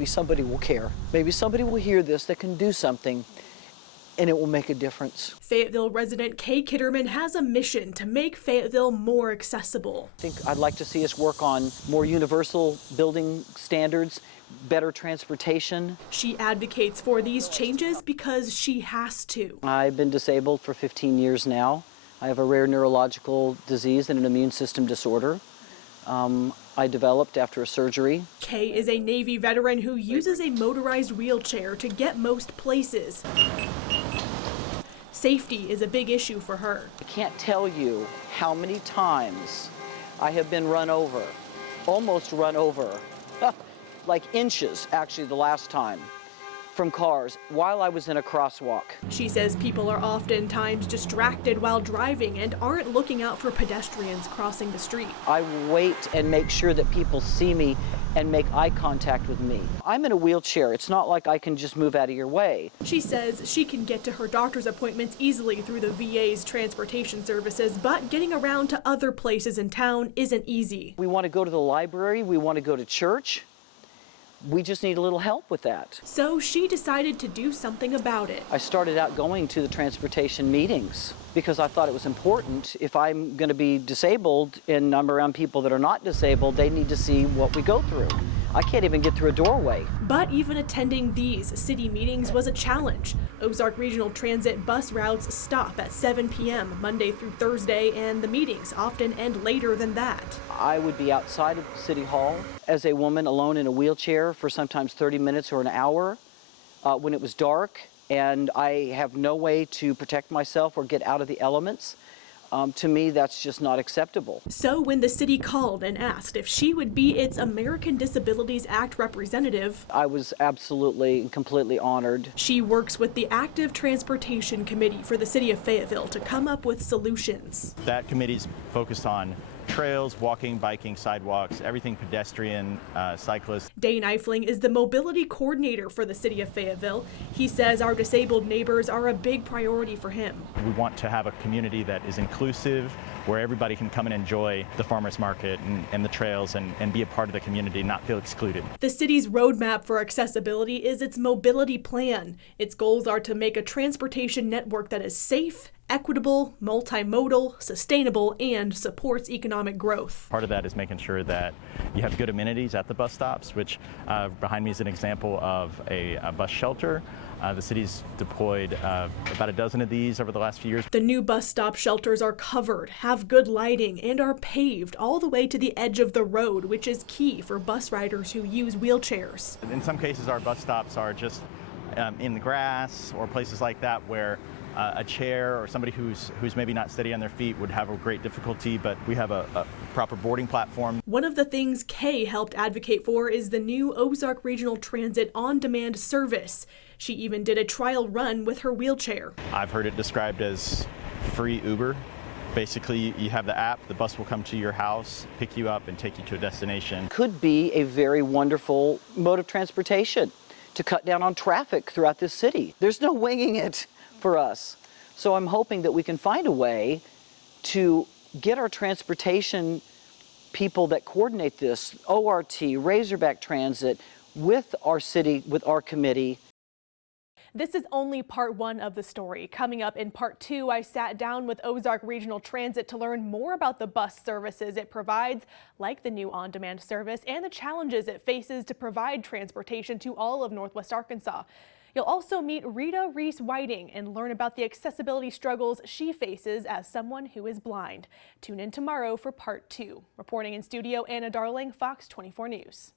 maybe somebody will care. Maybe somebody will hear this that can do something, and it will make a difference. Fayetteville resident Kay Kitterman has a mission to make Fayetteville more accessible. I think I'd like to see us work on more universal building standards, better transportation. She advocates for these changes because she has to. I've been disabled for 15 years now. I have a rare neurological disease and an immune system disorder. I developed after a surgery. Kay is a Navy veteran who uses a motorized wheelchair to get most places. Safety is a big issue for her. I can't tell you how many times I have been run over, almost run over, like inches actually the last time, from cars while I was in a crosswalk. She says people are oftentimes distracted while driving and aren't looking out for pedestrians crossing the street. I wait and make sure that people see me and make eye contact with me. I'm in a wheelchair. It's not like I can just move out of your way. She says she can get to her doctor's appointments easily through the VA's transportation services, but getting around to other places in town isn't easy. We want to go to the library. We want to go to church. We just need a little help with that. So she decided to do something about it. I started out going to the transportation meetings because I thought it was important. If I'm going to be disabled and I'm around people that are not disabled, they need to see what we go through. I can't even get through a doorway. But even attending these city meetings was a challenge. Ozark Regional Transit bus routes stop at 7 p.m. Monday through Thursday, and the meetings often end later than that. I would be outside of City Hall as a woman alone in a wheelchair for sometimes 30 minutes or an hour when it was dark, and I have no way to protect myself or get out of the elements. To me, that's just not acceptable. So when the city called and asked if she would be its American Disabilities Act representative, I was absolutely and completely honored. She works with the Active Transportation Committee for the city of Fayetteville to come up with solutions. That committee's focused on trails, walking, biking, sidewalks, everything pedestrian, cyclists. Dane Eifling is the mobility coordinator for the city of Fayetteville. He says our disabled neighbors are a big priority for him. We want to have a community that is inclusive, where everybody can come and enjoy the farmers market and the trails and be a part of the community, not feel excluded. The city's roadmap for accessibility is its mobility plan. Its goals are to make a transportation network that is safe, equitable, multimodal, sustainable, and supports economic growth. Part of that is making sure that you have good amenities at the bus stops, which behind me is an example of a bus shelter. The city's deployed about a dozen of these over the last few years. The new bus stop shelters are covered, have good lighting, and are paved all the way to the edge of the road, which is key for bus riders who use wheelchairs. In some cases, our bus stops are just in the grass or places like that where a chair or somebody who's maybe not steady on their feet would have a great difficulty, but we have a proper boarding platform. One of the things Kay helped advocate for is the new Ozark Regional Transit on-demand service. She even did a trial run with her wheelchair. I've heard it described as free Uber. Basically, you have the app, the bus will come to your house, pick you up, and take you to a destination. Could be a very wonderful mode of transportation to cut down on traffic throughout this city. There's no winging it for us. So I'm hoping that we can find a way to get our transportation people that coordinate this, ORT, Razorback Transit, with our city, with our committee. This is only part one of the story. Coming up in part two, I sat down with Ozark Regional Transit to learn more about the bus services it provides, like the new on-demand service, and the challenges it faces to provide transportation to all of Northwest Arkansas. You'll also meet Rita Reese-Whiting and learn about the accessibility struggles she faces as someone who is blind. Tune in tomorrow for part two. Reporting in studio, Anna Darling, Fox 24 News.